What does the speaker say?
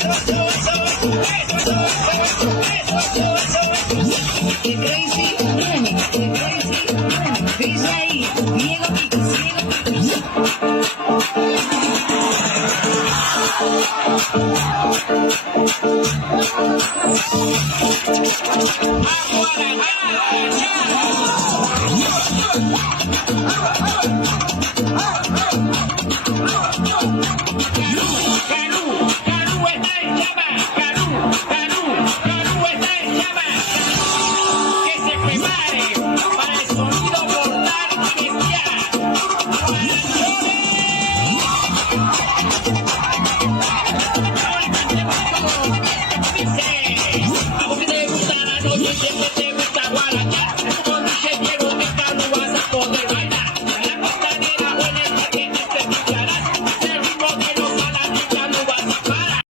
The Crazy Remix, The Crazy Remix. Dice ahí, Diego Picos, Diego Picos.